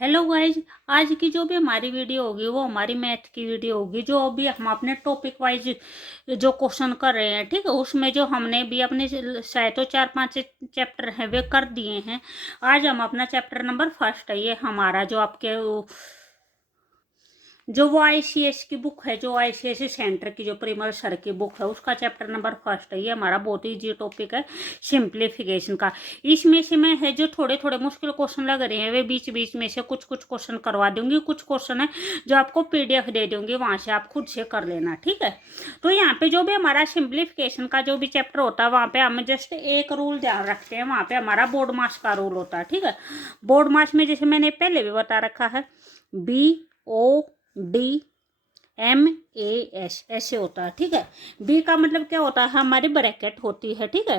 Hello guys. आज की जो भी हमारी वीडियो होगी वो हमारी मैथ की वीडियो होगी। जो अभी हम अपने टॉपिक वाइज जो क्वेश्चन कर रहे हैं, ठीक है, उसमें जो हमने भी अपने शायद तो 4-5 चैप्टर हैं वे कर दिए हैं। आज हम अपना चैप्टर नंबर फर्स्ट है, ये हमारा जो आपके जो वो आईसीएस की बुक है, जो आईसीएस सेंटर की जो परिमल सर की बुक है, उसका चैप्टर नंबर फर्स्ट है। ये हमारा बहुत ही इजी टॉपिक है सिंप्लीफिकेशन का। इसमें से मैं है जो थोड़े थोड़े मुश्किल क्वेश्चन लग रहे हैं वे बीच बीच में से कुछ कुछ क्वेश्चन करवा दूंगी। कुछ क्वेश्चन है जो आपको पीडीएफ दे दूंगी, वहां से आप खुद से कर लेना, ठीक है। तो यहाँ पे जो भी हमारा सिंप्लीफिकेशन का जो भी चैप्टर होता है वहां पे हम जस्ट एक रूल ध्यान रखते हैं। वहां पे हमारा बोर्ड मास का रूल होता है, ठीक है। बोर्ड मास में जैसे मैंने पहले भी बता रखा है, BODMAS ऐसे होता है, ठीक है। बी का मतलब क्या होता है, हमारी ब्रैकेट होती है, ठीक है।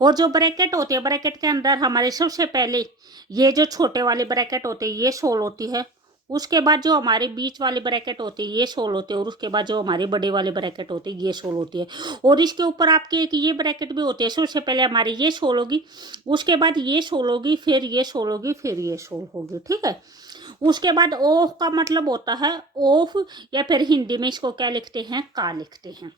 और जो ब्रैकेट होती है, ब्रैकेट के अंदर हमारे सबसे पहले ये जो छोटे वाली ब्रैकेट होती है ये 16 होती है। उसके बाद जो हमारे बीच वाली ब्रैकेट होती है ये 16 होती है। और उसके बाद जो हमारी बड़ी वाली ब्रैकेट होती है ये 16 होती है। और इसके ऊपर आपकी एक ये ब्रैकेट भी होती है। सबसे पहले हमारी ये 16 होगी, उसके बाद ये 16 होगी, फिर ये 16 होगी, फिर ये 16 होगी, ठीक है। उसके बाद ओफ का मतलब होता है ओफ, या फिर हिंदी में इसको क्या लिखते हैं, का लिखते हैं।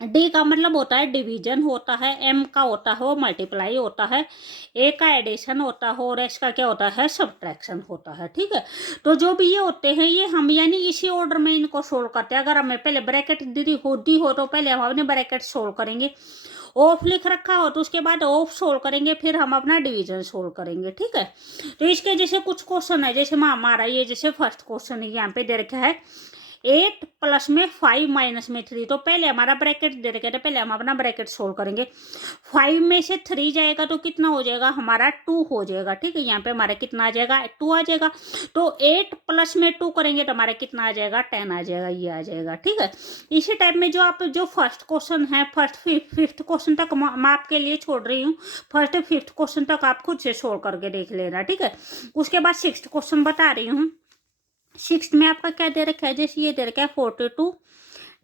डी का मतलब होता है डिवीजन होता है। एम का होता है वो मल्टीप्लाई होता है। ए का एडिशन होता है। और एस का क्या होता है, सब्ट्रैक्शन होता है, ठीक है। तो जो भी ये होते हैं ये हम यानी इसी ऑर्डर में इनको सोल्व करते हैं। अगर हमें पहले ब्रैकेट दी हो तो पहले हम अपने ब्रैकेट सोल्व करेंगे। ऑफ लिख रखा हो तो उसके बाद ऑफ सोल्व करेंगे, फिर हम अपना डिवीजन सोल्व करेंगे, ठीक है। तो इसके जैसे कुछ क्वेश्चन है, जैसे हमारा ये जैसे फर्स्ट क्वेश्चन है यहाँ पे दे रखा है 8 प्लस में 5 माइनस में 3। तो पहले हमारा ब्रैकेट दे रखे थे, पहले हम अपना ब्रैकेट सोल्व करेंगे। 5 में से 3 जाएगा तो कितना हो जाएगा, हमारा 2 हो जाएगा, ठीक है। यहाँ पे हमारा कितना आ जाएगा, 2 आ जाएगा। तो 8 प्लस में 2 करेंगे तो हमारा कितना आ जाएगा, 10 आ जाएगा, ये आ जाएगा, ठीक है। इसी टाइप में जो आप जो फर्स्ट क्वेश्चन है, फर्स्ट फिफ्थ क्वेश्चन तक मैं आपके लिए छोड़ रही हूँ। फर्स्ट फिफ्थ क्वेश्चन तक आप खुद से सोल्व करके देख लेना, ठीक है। उसके बाद सिक्स्थ क्वेश्चन बता रही हूँ। सिक्स में आपका क्या दे रखा है, जैसे ये दे रखा है 42,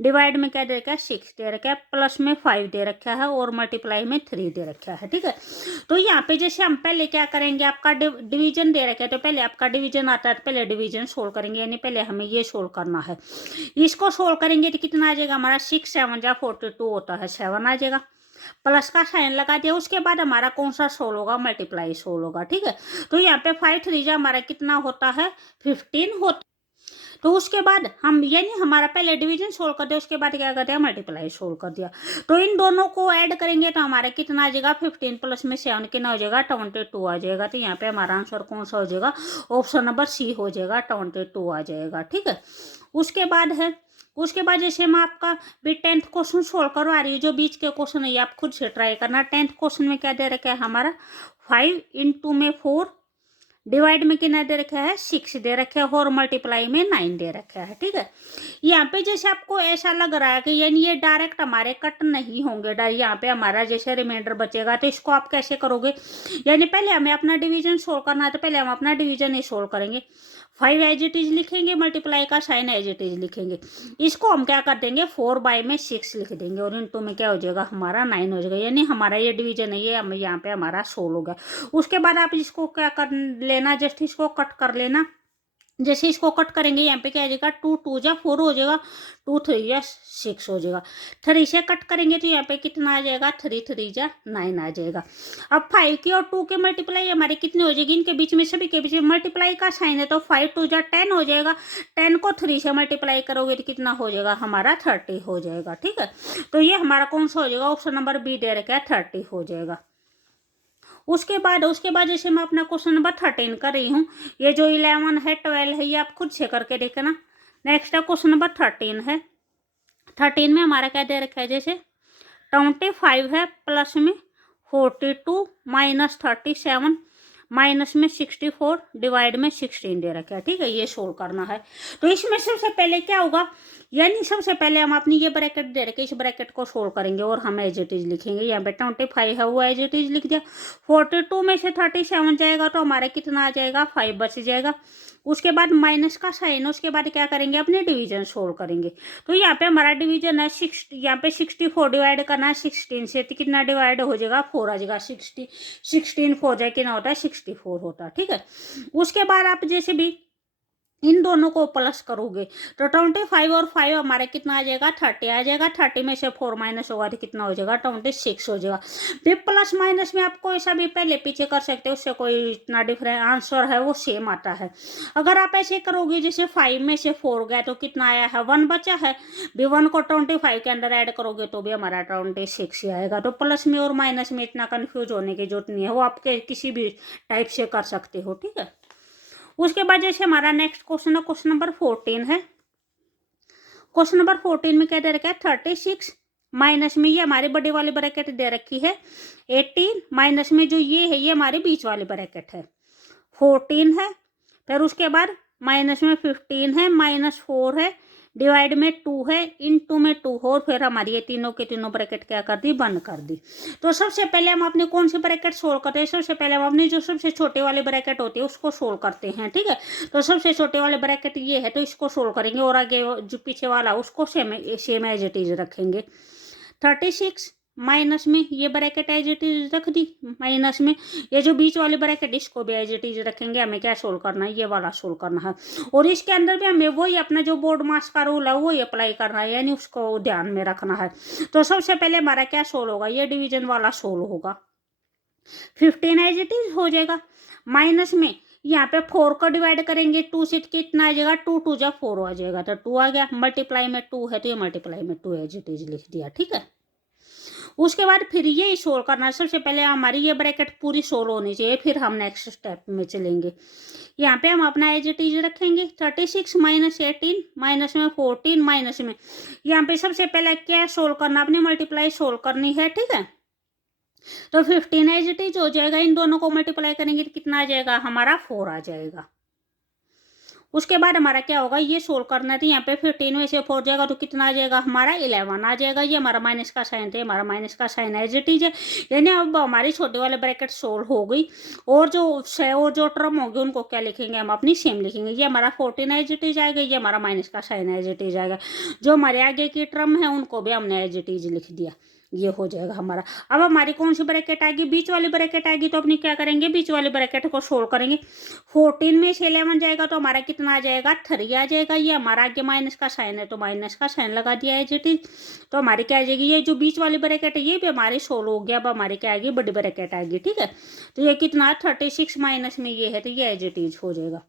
डिवाइड में क्या दे रखा है 6 दे रखा है, प्लस में 5 दे रखा है, और मल्टीप्लाई में 3 दे रखा है, ठीक है। तो यहाँ पे जैसे हम पहले क्या करेंगे, आपका डिवीजन दे रखा है तो पहले आपका डिवीजन आता है तो पहले डिवीजन सोल्व करेंगे, यानी पहले हमें ये सोल्व करना है। इसको सोल्व करेंगे तो कितना आ जाएगा हमारा, 6 7 जा 42 होता है, 7 आ जाएगा। प्लस का साइन लगा दिया, उसके बाद हमारा कौन सा सोल्व होगा, मल्टीप्लाई सोल्व होगा, ठीक है। तो यहाँ पे 5 3 जा हमारा कितना होता है, 15 होता। तो उसके बाद हम यानी हमारा पहले डिवीजन सोल्व कर दिया, उसके बाद क्या कर दिया, मल्टीप्लाई सोल्व कर दिया। तो इन दोनों को ऐड करेंगे तो हमारा कितना आ जाएगा, 15 प्लस में 7 कितना हो जाएगा, 22 आ जाएगा। तो यहाँ पे हमारा आंसर कौन सा हो जाएगा, ऑप्शन नंबर सी हो जाएगा, 22 आ जाएगा, ठीक है। उसके बाद है, उसके बाद जैसे मैं आपका भी 10th क्वेश्चन सोल्व करवा रही हूँ, जो बीच के क्वेश्चन है ये आप खुद से ट्राई करना। 10th क्वेश्चन में क्या दे रखा है हमारा, 5 इंटू में 4, डिवाइड में कितना दे रखा है, 6 दे रखा है, और मल्टीप्लाई में 9 दे रखा है, ठीक है। यहाँ पे जैसे आपको ऐसा लग रहा है कि यानी ये डायरेक्ट हमारे कट नहीं होंगे, यहाँ पे हमारा जैसे रिमाइंडर बचेगा, तो इसको आप कैसे करोगे, यानी पहले हमें अपना डिवीजन सोल्व करना है तो पहले हम अपना डिवीजन ही सोल्व करेंगे। 5 एज इट इज लिखेंगे, मल्टीप्लाई का साइन एज इट इज लिखेंगे। इसको हम क्या कर देंगे, 4 बाई में 6 लिख देंगे, और इनटू में क्या हो जाएगा हमारा 9 हो जाएगा, यानी हमारा ये डिवीजन है, ये यहाँ पे हमारा सोल्व हो गया। उसके बाद आप इसको क्या कर लेना, जस्ट इसको कट कर लेना। जैसे इसको कट करेंगे यहाँ पे क्या आ जाएगा, 2 2 जा 4 हो जाएगा, 2 3 जा 6 हो जाएगा। 3 से कट करेंगे तो यहाँ पे कितना आ जाएगा, 3 3 जा 9 आ जाएगा। अब 5 की और 2 के मल्टीप्लाई हमारे कितने हो जाएगी, इनके बीच में सभी के बीच में मल्टीप्लाई का साइन है, तो 5 2 जा 10 हो जाएगा। 10 को 3 से मल्टीप्लाई करोगे तो कितना हो जाएगा हमारा, 30 हो जाएगा, ठीक है। तो ये हमारा कौन सा हो जाएगा, ऑप्शन नंबर बी दे रखा है, 30 हो जाएगा। उसके बाद जैसे मैं अपना क्वेश्चन नंबर 13 कर रही हूँ, ये जो 11 है 12 है ये आप खुद से करके देखना। नेक्स्ट है क्वेश्चन नंबर 13 है। 13 में हमारा क्या दे रखा है, जैसे 25 है, प्लस में 42 माइनस 37, माइनस में 64 डिवाइड में 16 दे रखा है, ठीक है, ये सोल्व करना है। तो इसमें सबसे पहले क्या होगा, यानी सबसे पहले हम अपनी ये ब्रैकेट दे रखे, इस ब्रैकेट को सोल्व करेंगे और हम एज इट इज लिखेंगे। यहाँ पे 25 है वो एज इट इज लिख दिया। 42 में से 37 जाएगा तो हमारे कितना आ जाएगा, 5 बच जाएगा। उसके बाद माइनस का साइन, उसके बाद क्या करेंगे, अपने डिवीजन सोल्व करेंगे। तो यहाँ पे हमारा डिवीजन है 6, यहाँ पे 64 डिवाइड करना है 16 से, तो कितना डिवाइड हो जाएगा, 4 आ जाएगा। 16 4 जाए कितना होता है, 64 होता है, ठीक है। उसके बाद आप जैसे भी इन दोनों को प्लस करोगे तो 25 और 5 हमारा कितना आ जाएगा, 30 आ जाएगा। 30 में से 4 माइनस होगा तो कितना हो जाएगा, 26 हो जाएगा। फिर प्लस माइनस में आप कोई सा भी पहले पीछे कर सकते हो, उससे कोई इतना डिफरेंट आंसर है वो सेम आता है। अगर आप ऐसे करोगे जैसे 5 में से 4 गया तो कितना आया है, 1 बचा है। भी 1 को 25 के अंदर ऐड करोगे तो भी हमारा 26 ही आएगा। तो प्लस में और माइनस में इतना कन्फ्यूज होने की जरूरत नहीं है, वो आपके किसी भी टाइप से कर सकते हो, ठीक है। उसके बाद जैसे हमारा नेक्स्ट क्वेश्चन है, क्वेश्चन नंबर 14 है। क्वेश्चन नंबर 14 में क्या दे रखा है, 36 माइनस में ये हमारी बड़ी वाली ब्रैकेट दे रखी है 18, माइनस में जो ये है ये हमारी बीच वाली ब्रैकेट है 14 है। फिर उसके बाद माइनस में 15 है, माइनस 4 है, डिवाइड में 2 है, इन 2 में 2 हो, फिर हमारी ये तीनों के तीनों ब्रैकेट क्या कर दी, बंद कर दी। तो सबसे पहले हम अपने कौन सी ब्रैकेट सोल्व करते हैं, सबसे पहले हम अपनी जो सबसे छोटे वाले ब्रैकेट होती है उसको सोल्व करते हैं, ठीक है। तो सबसे छोटे वाले ब्रैकेट ये है तो इसको सोल्व करेंगे और आगे जो पीछे वाला उसको सेम एज इट इज रखेंगे। 36 माइनस में ये ब्रैकेट एज इट इज रख दी, माइनस में ये जो बीच वाली ब्रैकेट इसको भी एज इट इज रखेंगे। हमें क्या सोल्व करना है, ये वाला सोल्व करना है। और इसके अंदर भी हमें वही अपना जो बोर्ड मास का रूल है वही अप्लाई करना है, यानी उसको ध्यान में रखना है। तो सबसे पहले हमारा क्या सोल्व होगा, ये डिवीजन वाला सोल्व होगा। 15 एज इट इज हो जाएगा। माइनस में यहाँ पे 4 को डिवाइड करेंगे 2 से कितना आ जाएगा, 2 2 जा 4 आ जाएगा, तो 2 आ गया। मल्टीप्लाई में 2 है तो ये मल्टीप्लाई में 2 एज इट इज लिख दिया, ठीक है। उसके बाद फिर ये सोल्व करना है। सबसे पहले हमारी ये ब्रैकेट पूरी सोल्व होनी चाहिए, फिर हम नेक्स्ट स्टेप में चलेंगे। यहाँ पे हम अपना एज इट इज रखेंगे 36 माइनस 18, माइनस में 14, माइनस में यहाँ पे सबसे पहले क्या सोल्व करना, अपनी मल्टीप्लाई सोल्व करनी है, ठीक है। तो 15 एज इट इज हो जाएगा, इन दोनों को मल्टीप्लाई करेंगे तो कितना आ जाएगा, हमारा 4 आ जाएगा। उसके बाद हमारा क्या होगा, ये सोल्व करना है तो यहाँ पे 15 में से 4 जाएगा तो कितना आ जाएगा, हमारा 11 आ जाएगा। ये हमारा माइनस का साइन थे, हमारा माइनस का साइन एज इट इज है, यानी अब हमारी छोटे वाले ब्रैकेट सोल्व हो गई। और जो टर्म होगी उनको क्या लिखेंगे, हम अपनी सेम लिखेंगे। ये हमारा 14 एज इट इज आएगा, ये हमारा माइनस का साइन एज इट इज आएगा। जो हमारे आगे की टर्म है उनको भी हमने एज इट इज लिख दिया, ये हो जाएगा हमारा। अब हमारी कौन सी ब्रैकेट आएगी, बीच वाली ब्रैकेट आएगी, तो अपनी क्या करेंगे, बीच वाली ब्रैकेट को सोल्व करेंगे। 14 में से 11 जाएगा तो हमारा कितना आ जाएगा, 3 आ जाएगा। ये हमारा आगे माइनस का साइन है तो माइनस का साइन लगा दिया एज इट इज, तो हमारी क्या आ जाएगी, ये जो बीच वाली ब्रैकेट है ये भी हमारी सोल्व हो गया। अब हमारी क्या आएगी, बड़ी ब्रैकेट आएगी, ठीक है। तो ये कितना 36 माइनस में ये है तो ये एज इट इज हो जाएगा।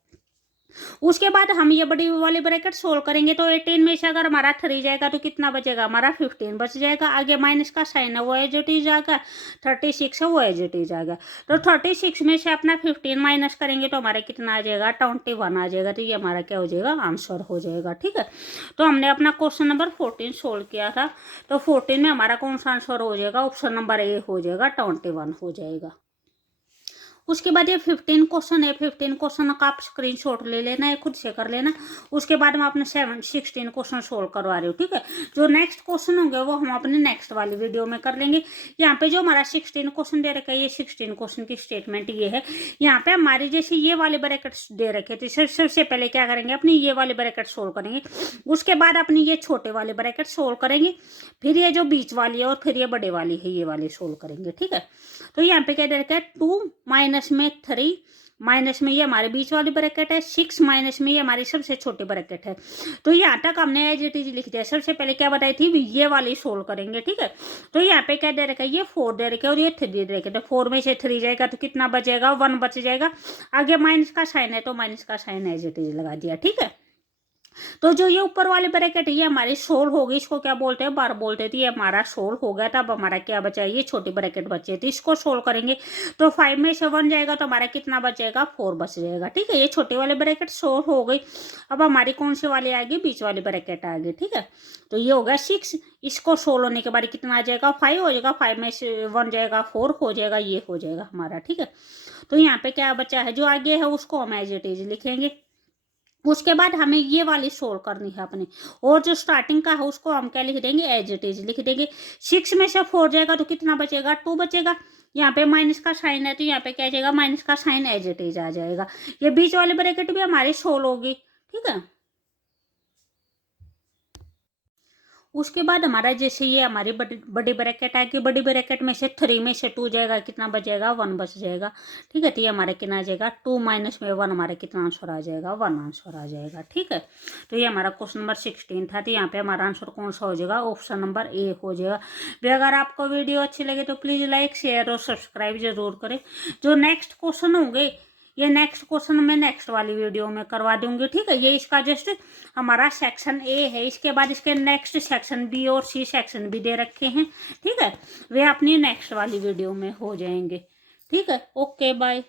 उसके बाद हम ये बड़ी वाली ब्रैकेट सोल्व करेंगे तो 18 में से अगर हमारा 3 जाएगा तो कितना बचेगा, हमारा 15 बच जाएगा। आगे माइनस का साइन है वो एज इट इज आएगा, 36 है वो एज इट इज आएगा। तो 36 में से अपना 15 माइनस करेंगे तो हमारा कितना आ जाएगा, 21 आ जाएगा। तो ये हमारा क्या हो जाएगा, आंसर हो जाएगा, ठीक है। तो हमने अपना क्वेश्चन नंबर 14 सोल्व किया था। तो 14 में हमारा कौन सा आंसर हो जाएगा, ऑप्शन नंबर ए हो जाएगा, 21 हो जाएगा। उसके बाद ये 15 क्वेश्चन है, 15 क्वेश्चन का आप स्क्रीनशॉट ले लेना है, खुद से कर लेना। उसके बाद मैं अपने 16 क्वेश्चन सोल्व करवा रही हूँ, ठीक है। जो नेक्स्ट क्वेश्चन होंगे वो हम अपने नेक्स्ट वाली वीडियो में कर लेंगे। यहाँ पे जो हमारा 16 क्वेश्चन दे रखा है, ये 16 क्वेश्चन की स्टेटमेंट ये है। यहाँ पे हमारी जैसे ये वाले ब्रैकेट दे रखे थे, सबसे पहले क्या करेंगे, अपनी ये वाले ब्रैकेट सोल्व करेंगे। उसके बाद अपनी ये छोटे वाले ब्रैकेट सोल्व करेंगे, फिर ये जो बीच वाली है और फिर ये बड़े वाली है ये वाले सोल्व करेंगे, ठीक है। तो यहाँ पे क्या दे रखा है, 2 माइनस में 3, माइनस में ये हमारे बीच वाली ब्रैकेट है, 6 माइनस में ये हमारी सबसे छोटी ब्रैकेट है। तो यहाँ तक हमने एज इट इज लिख दिया। सबसे पहले क्या बताई थी, ये वाली सोल्व करेंगे, ठीक है। तो यहाँ पे क्या दे रखा है, ये 4 दे रखे और ये 3 दे रखे। तो 4 में से 3 जाएगा तो कितना बचेगा, 1 बच जाएगा। आगे माइनस का साइन है तो माइनस का साइन एज इट इज लगा दिया, ठीक है। तो जो ये ऊपर वाले ब्रैकेट ये हमारी सोल होगी, इसको क्या बोलते हैं, बर बोलते थे। ये हमारा सोल हो गया था। अब हमारा क्या बचा, ये छोटी ब्रैकेट बचे थे, इसको सोल्व करेंगे तो 5 में से 1 जाएगा तो हमारा कितना बचेगा, 4 बच जाएगा। ठीक है, ये छोटे वाले ब्रैकेट सोल्व हो गई। अब हमारी कौन सी वाली आएगी, बीच वाली ब्रैकेट आ गई। ठीक है, तो ये हो गया 6। इसको सोल्व होने के बाद कितना आ जाएगा, 5 हो जाएगा। 5 में से 1 जाएगा, 4 हो जाएगा, ये हो जाएगा हमारा। ठीक है, तो यहाँ पे क्या बचा है, जो आगे है उसको हम एज इट इज लिखेंगे। उसके बाद हमें ये वाली सोल्व करनी है अपनी, और जो स्टार्टिंग का है उसको हम क्या लिख देंगे, एज इट इज लिख देंगे। 6 में से 4 जाएगा तो कितना बचेगा, 2 बचेगा। यहाँ पे माइनस का साइन है तो यहाँ पे क्या जाएगा, माइनस का साइन एज इट इज आ जाएगा। ये बीच वाली ब्रैकेट भी हमारी सोल्व होगी। ठीक है, उसके बाद हमारा जैसे ये हमारी बड़ी ब्रैकेट आएगी, बड़ी ब्रैकेट में से 3 में से 2 जाएगा, कितना बचेगा, 1 बच जाएगा। ठीक है, तो ये हमारा कितना आ जाएगा, 2 माइनस में 1, हमारा कितना आंसर आ जाएगा, 1 आंसर आ जाएगा। ठीक है, तो ये हमारा क्वेश्चन नंबर 16 था। तो यहाँ पे हमारा आंसर कौन सा हो जाएगा, ऑप्शन नंबर ए हो जाएगा। भी अगर आपको वीडियो अच्छी लगे तो प्लीज़ लाइक, शेयर और सब्सक्राइब जरूर करें। जो नेक्स्ट क्वेश्चन होंगे, ये नेक्स्ट क्वेश्चन मैं नेक्स्ट वाली वीडियो में करवा दूंगी। ठीक है, ये इसका जस्ट हमारा सेक्शन ए है। इसके बाद इसके नेक्स्ट सेक्शन बी और सी सेक्शन भी दे रखे हैं। ठीक है, वे अपनी नेक्स्ट वाली वीडियो में हो जाएंगे। ठीक है, ओके बाय।